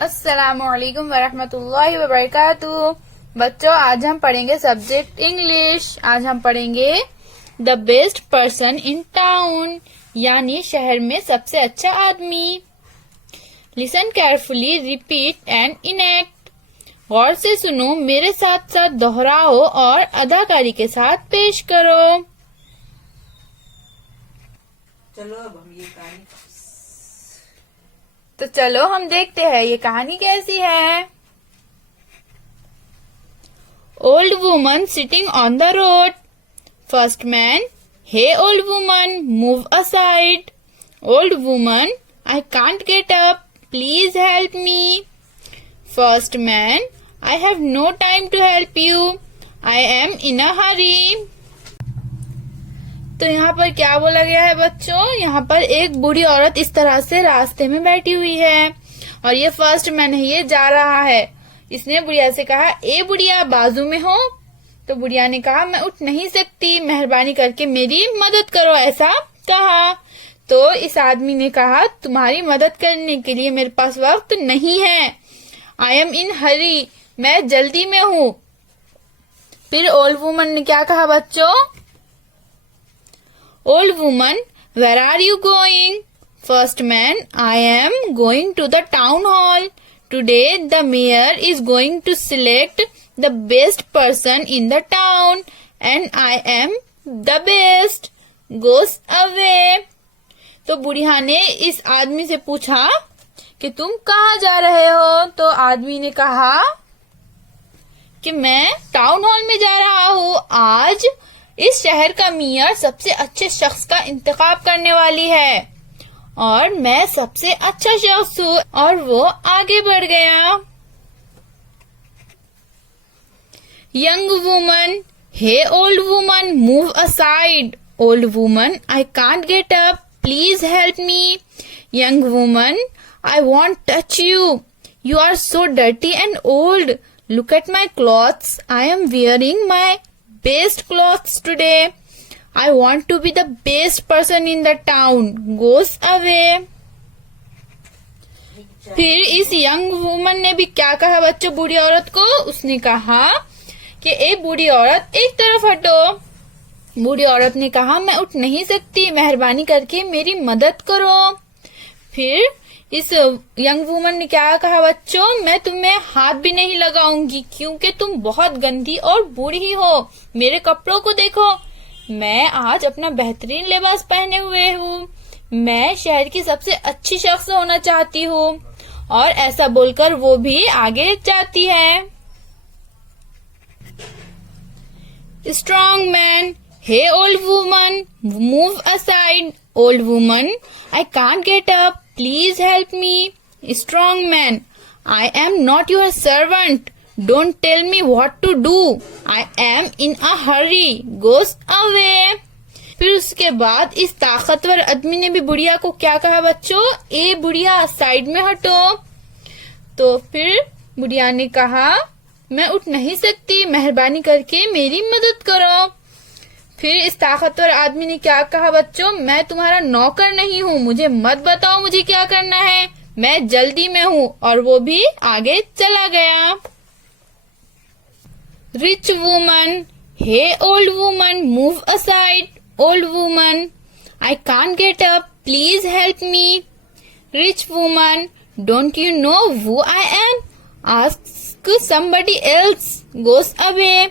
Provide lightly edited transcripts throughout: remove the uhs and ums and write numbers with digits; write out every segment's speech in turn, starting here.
अस्सलामुअलैकुम वरहमतुल्लाहि वबरकातुहू। बच्चों, आज हम पढ़ेंगे सब्जेक्ट इंग्लिश। आज हम पढ़ेंगे the best person in town, यानी शहर में सबसे अच्छा आदमी। Listen carefully, repeat and enact. गौर से सुनो, मेरे साथ साथ दोहराओ और अदाकारी के साथ पेश करो। चलो अब हम ये कहानी तो चलो हम देखते हैं ये कहानी कैसी है। Old woman sitting on the road. First man, hey old woman, move aside. Old woman, I can't get up, please help me. First man, I have no time to help you, I am in a hurry. तो यहाँ पर क्या बोला गया है बच्चों? यहाँ पर एक बूढ़ी औरत इस तरह से रास्ते में बैठी हुई है और ये फर्स्ट मैन है, ये जा रहा है। इसने बुढ़िया से कहा, ए बुढ़िया, बाजू में हो? तो बुढ़िया ने कहा, मैं उठ नहीं सकती, मेहरबानी करके मेरी मदद करो, ऐसा कहा। तो इस आदमी ने कहा, तुम्हारी मदद करने के लिए मेरे पास वक्त नहीं है। आई एम इन हरी, मैं जल्दी में हूँ। फिर ओल्ड वुमन ने क्या कहा बच्चों? Old woman, where are you going? First man, I am going to the town hall. Today the mayor is going to select the best person in the town and I am the best. Goes away. तो बुढ़िया ने इस आदमी से पूछा कि तुम कहाँ जा रहे हो? तो आदमी ने कहा कि मैं टाउन हॉल में जा रहा हूँ। आज इस शहर का मेयर सबसे अच्छे शख्स का इंतखाब करने वाली है और मैं सबसे अच्छा शख्स हूँ। और वो आगे बढ़ गया। Young woman, hey old woman, move aside. Old woman, I can't get up, please help me. Young woman, I won't touch you, you are so dirty and old. Look at my clothes, I am wearing my best clothes today. I want to be the best person in the town. Goes away. फिर इस young woman ने भी क्या कहा बच्चों बूढ़ी औरत को? उसने कहा कि ए बूढ़ी औरत, एक तरफ हटो। बूढ़ी औरत ने कहा, मैं उठ नहीं सकती, मेहरबानी करके मेरी मदद करो। फिर इस यंग वुमन ने क्या कहा बच्चों? मैं तुम्हें हाथ भी नहीं लगाऊंगी क्योंकि तुम बहुत गंदी और बूढ़ी हो। मेरे कपड़ों को देखो, मैं आज अपना बेहतरीन लिबास पहने हुए हूँ। मैं शहर की सबसे अच्छी शख्स होना चाहती हूँ। और ऐसा बोलकर वो भी आगे जाती है। Strong man, hey old woman, move aside. Old woman, I can't get up, please help me. Strong man, I am not your servant. Don't tell me what to do. I am in a hurry. Goes away. फिर उसके बाद इस ताकतवर आदमी ने भी बुढ़िया को क्या कहा बच्चों? ए बुढ़िया, साइड में हटो। तो फिर बुढ़िया ने कहा, मैं उठ नहीं सकती, मेहरबानी करके मेरी मदद करो। फिर इस ताकतवर आदमी ने क्या कहा बच्चों? मैं तुम्हारा नौकर नहीं हूँ, मुझे मत बताओ मुझे क्या करना है, मैं जल्दी में हूँ। और वो भी आगे चला गया। Rich woman, hey old woman, move aside. Old woman, I can't get up, please help me. Rich woman, don't you know who I am? Ask somebody else. Goes away.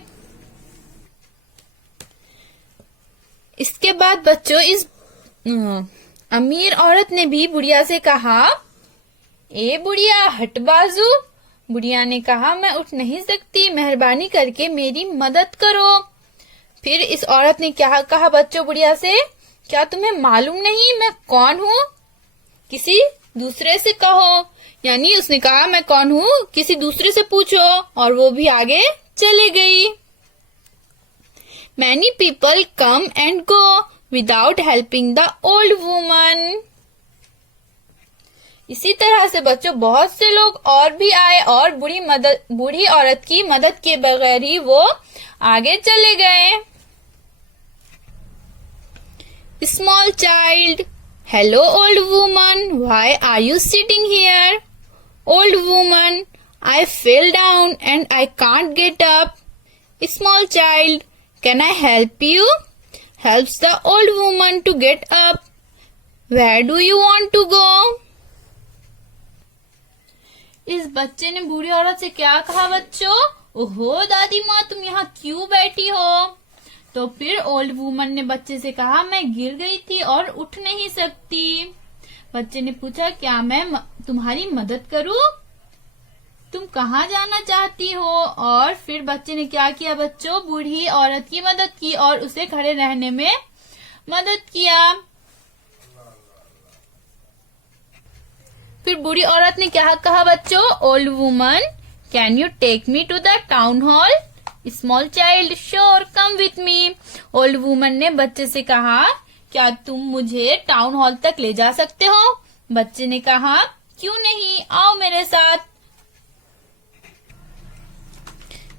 इसके बाद बच्चों इस अमीर औरत ने भी बुढ़िया से कहा, ए बुढ़िया, हट बाजू। बुढ़िया ने कहा, मैं उठ नहीं सकती, मेहरबानी करके मेरी मदद करो। फिर इस औरत ने क्या कहा बच्चों बुढ़िया से? क्या तुम्हें मालूम नहीं मैं कौन हूँ? किसी दूसरे से कहो। यानी उसने कहा, मैं कौन हूँ, किसी दूसरे से पूछो। और वो भी आगे चले गई। Many people come and go without helping the old woman. इसी तरह से बच्चों बहुत से लोग और भी आए और बूढ़ी औरत की मदद के बगैर ही वो आगे चले गए। Small child, hello old woman, why are you sitting here? Old woman, I fell down and I can't get up. Small child, can I help you? Helps the old woman to get up. Where do you want to go? इस बच्चे ने बूढ़ी औरत से क्या कहा बच्चों? ओहो दादी माँ, तुम यहाँ क्यों बैठी हो? तो फिर ओल्ड वुमन ने बच्चे से कहा, मैं गिर गई थी और उठ नहीं सकती। बच्चे ने पूछा, क्या मैं तुम्हारी मदद करूं? तुम कहाँ जाना चाहती हो? और फिर बच्चे ने क्या किया बच्चों? बूढ़ी औरत की मदद की और उसे खड़े रहने में मदद किया। फिर बूढ़ी औरत ने क्या कहा बच्चों? Old woman, can you take me to the town hall? Small child, sure, come with me. Old woman ने बच्चे से कहा, क्या तुम मुझे टाउन हॉल तक ले जा सकते हो? बच्चे ने कहा, क्यों नहीं, आओ मेरे साथ।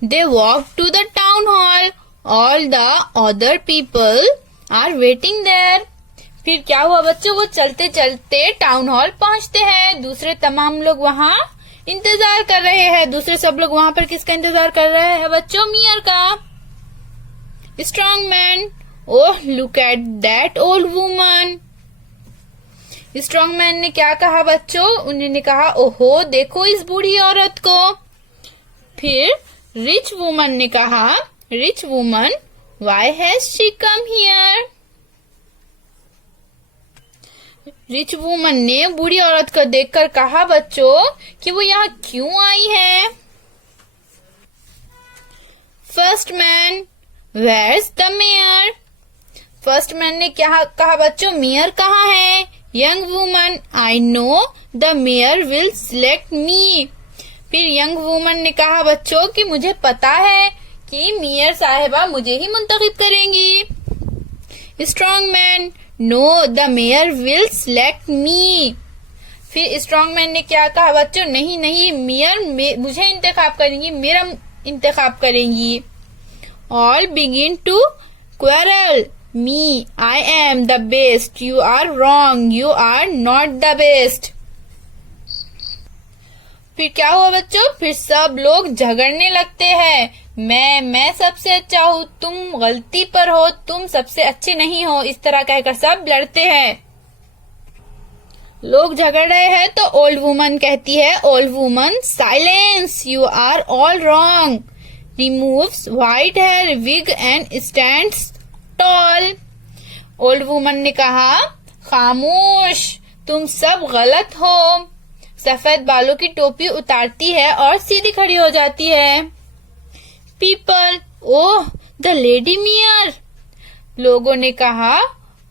They walked to the town hall. All the other people are waiting there. फिर क्या हुआ बच्चों? वो चलते चलते टाउन हॉल पहुंचते हैं। दूसरे तमाम लोग वहाँ इंतजार कर रहे हैं। दूसरे सब लोग वहाँ पर किसका इंतजार कर रहे हैं बच्चों? मियर का। Strong man, oh look at that old woman. Strong man ने क्या कहा बच्चों? उन्होंने कहा, ओहो देखो इस बूढ़ी औरत को। फिर रिच वुमन ने कहा, rich woman, why has she come here? Rich woman ने बूढ़ी औरत को देखकर कहा बच्चों कि वो यहाँ क्यों आई है? First man, where's the mayor? First man ने क्या कहा बच्चों? मेयर कहाँ है? Young woman, I know the mayor will select me. फिर यंग वुमन ने कहा बच्चों कि मुझे पता है कि मेयर साहिबा मुझे ही मुंतखब करेंगी। Strong man, no the mayor will select me. फिर स्ट्रॉन्ग मैन ने क्या कहा बच्चों? नहीं नहीं, मेयर मुझे इंतखाब करेंगी, मेरा इंतखाब करेंगी। All begin to quarrel, me, I am the best, you are wrong, you are not the best. फिर क्या हुआ बच्चों? फिर सब लोग झगड़ने लगते हैं। मैं सबसे अच्छा हूँ, तुम गलती पर हो, तुम सबसे अच्छे नहीं हो, इस तरह कहकर सब लड़ते हैं। लोग झगड़ रहे हैं तो ओल्ड वुमन कहती है, old woman, silence, you are all wrong. Removes white hair wig and stands tall. Old woman ने कहा, खामोश, तुम सब गलत हो। सफेद बालों की टोपी उतारती है और सीधी खड़ी हो जाती है। People, oh the lady mayor. लोगों ने कहा,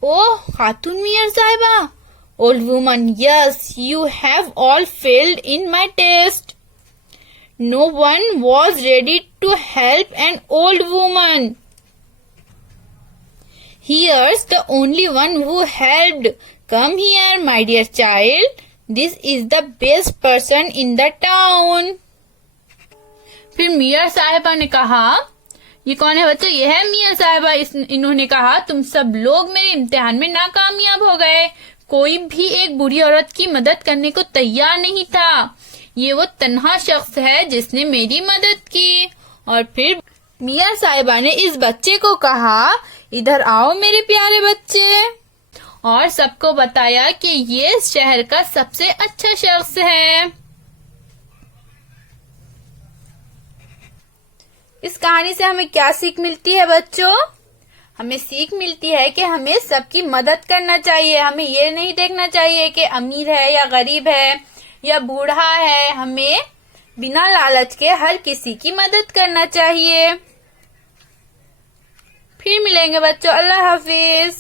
ओह खातून मियर साहिबा। Old woman, yes, you have all failed in my test. No one was ready to help an old woman. Here's the only one who helped. Come here, my dear child. This is the best person in the town. फिर मियर साहिबा ने कहा, ये कौन है बच्चों? ये है मियर साहिबा। इन्होंने कहा, तुम सब लोग मेरे इम्तिहान में नाकामयाब हो गए। कोई भी एक बूढ़ी औरत की मदद करने को तैयार नहीं था। ये वो तन्हा शख्स है जिसने मेरी मदद की। और फिर मियर साहिबा ने इस बच्चे को कहा, इधर आओ मेरे प्यारे बच्चे, और सबको बताया कि ये शहर का सबसे अच्छा शख्स है। इस कहानी से हमें क्या सीख मिलती है बच्चों? हमें सीख मिलती है कि हमें सबकी मदद करना चाहिए। हमें ये नहीं देखना चाहिए कि अमीर है या गरीब है या बूढ़ा है। हमें बिना लालच के हर किसी की मदद करना चाहिए। फिर मिलेंगे बच्चों। अल्लाह हाफिज।